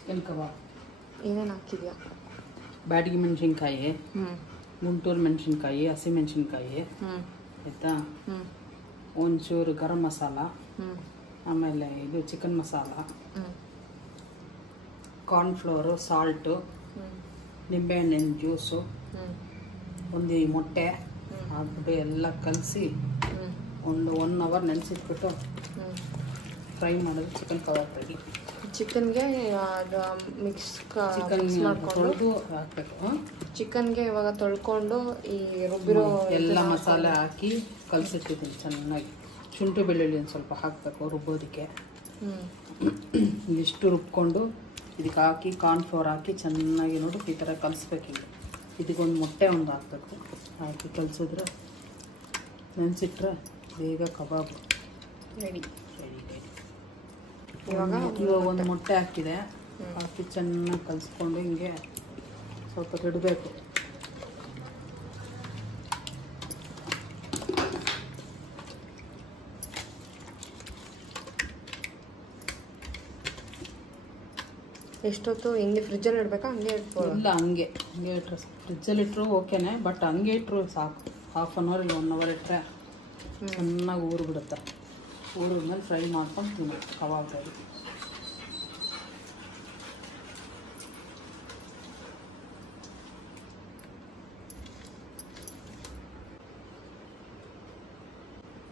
Chicken ಕಬಾಬ್. ಏನೇನು ಹಾಕಿದ್ಯಾ? ಬ್ಯಾಡಗಿ ಮೆಣಸಿನ್ಕಾಯಿ, ಗುಂಟೂರು ಮೆಣಸಿನ್ಕಾಯಿ, ಹಸಿಮೆಣಸಿನ್ಕಾಯಿ, ಆಯಿತಾ, ಒಂಚೂರು ಗರಂ ಮಸಾಲ, ಆಮೇಲೆ ಇದು ಚಿಕನ್ ಮಸಾಲ, ಕಾರ್ನ್ಫ್ಲೋರು, ಸಾಲ್ಟು, ನಿಂಬೆಹಣ್ಣಿನ ಜ್ಯೂಸು, ಒಂದು ಮೊಟ್ಟೆ ಹಾಕ್ಬಿಟ್ಟು ಎಲ್ಲ ಕಲಸಿ ಒಂದು 1 ಅವರ್ ನೆನೆಸಿಟ್ಬಿಟ್ಟು ಫ್ರೈ ಮಾಡಿದ್ರೆ ಚಿಕನ್ ಕಬಾಬ್ ರೆಡಿ. ಚಿಕನ್ಗೆ ಅದು ಚಿಕನ್ ತೊಳೆದು ಹಾಕಬೇಕು. ಚಿಕನ್ಗೆ ಇವಾಗ ತೊಳ್ಕೊಂಡು ಈ ರುಬ್ಬಿರೋ ಎಲ್ಲ ಮಸಾಲೆ ಹಾಕಿ ಕಲಸಿಟ್ಟಿದ್ದೀನಿ ಚೆನ್ನಾಗಿ. ಶುಂಠಿ ಬೆಳ್ಳುಳ್ಳಿ ಒಂದು ಸ್ವಲ್ಪ ಹಾಕಬೇಕು ರುಬ್ಬೋದಕ್ಕೆ. ಇಷ್ಟು ರುಬ್ಕೊಂಡು ಇದಕ್ಕೆ ಹಾಕಿ ಕಾರ್ನ್ಫ್ಲೋರ್ ಹಾಕಿ ಚೆನ್ನಾಗಿ ನೋಡಿ ಈ ಥರ ಕಲಿಸ್ಬೇಕಿದೆ. ಇದಕ್ಕೊಂದು ಮೊಟ್ಟೆ ಒಂದು ಹಾಕಬೇಕು. ಹಾಕಿ ಕಲಿಸಿದ್ರೆ ನೆನೆಸಿಟ್ರೆ ಬೇಗ ಕಬಾಬ್ ರೆಡಿ. ಇವಾಗ ಒಂದು ಮೊಟ್ಟೆ ಹಾಕಿದೆ, ಹಾಕಿ ಚೆನ್ನಾಗಿ ಕಲಿಸ್ಕೊಂಡು ಹಿಂಗೆ ಸ್ವಲ್ಪ ಇಡಬೇಕು. ಎಷ್ಟೊತ್ತು ಹಿಂಗೆ ಫ್ರಿಜ್ಜಲ್ಲಿ ಇಡಬೇಕಾ? ಹಂಗೆ ಇಟ್ಬೋದು? ಇಲ್ಲ, ಹಂಗೆ ಇಟ್ಟರೆ ಫ್ರಿಜ್ಜಲ್ಲಿ ಇಟ್ಟರು ಓಕೆನೆ, ಬಟ್ ಹಂಗೆ ಇಟ್ಟರು ಸಾಕು. ಹಾಫ್ ಆನ್ ಅವರ್ ಇಲ್ಲ 1 ಅವರ್ ಇಟ್ಟರೆ ಚೆನ್ನಾಗಿ ಊರಿಬಿಡುತ್ತೆ. ಊರಿದ್ಮೇಲೆ ಫ್ರೈ ಮಾಡ್ಕೊಂಡು ತಿನ್ನೋದು ಕಬಾಬ್ ರೆಡಿ.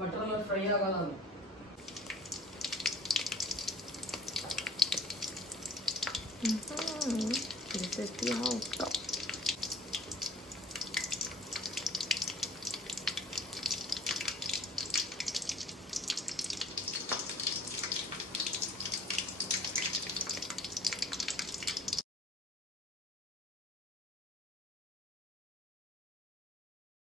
ಬಟರಲ್ಲಿ ಫ್ರೈ ಆಗೋಲ್ಲ ಅದು. This is the whole stuff.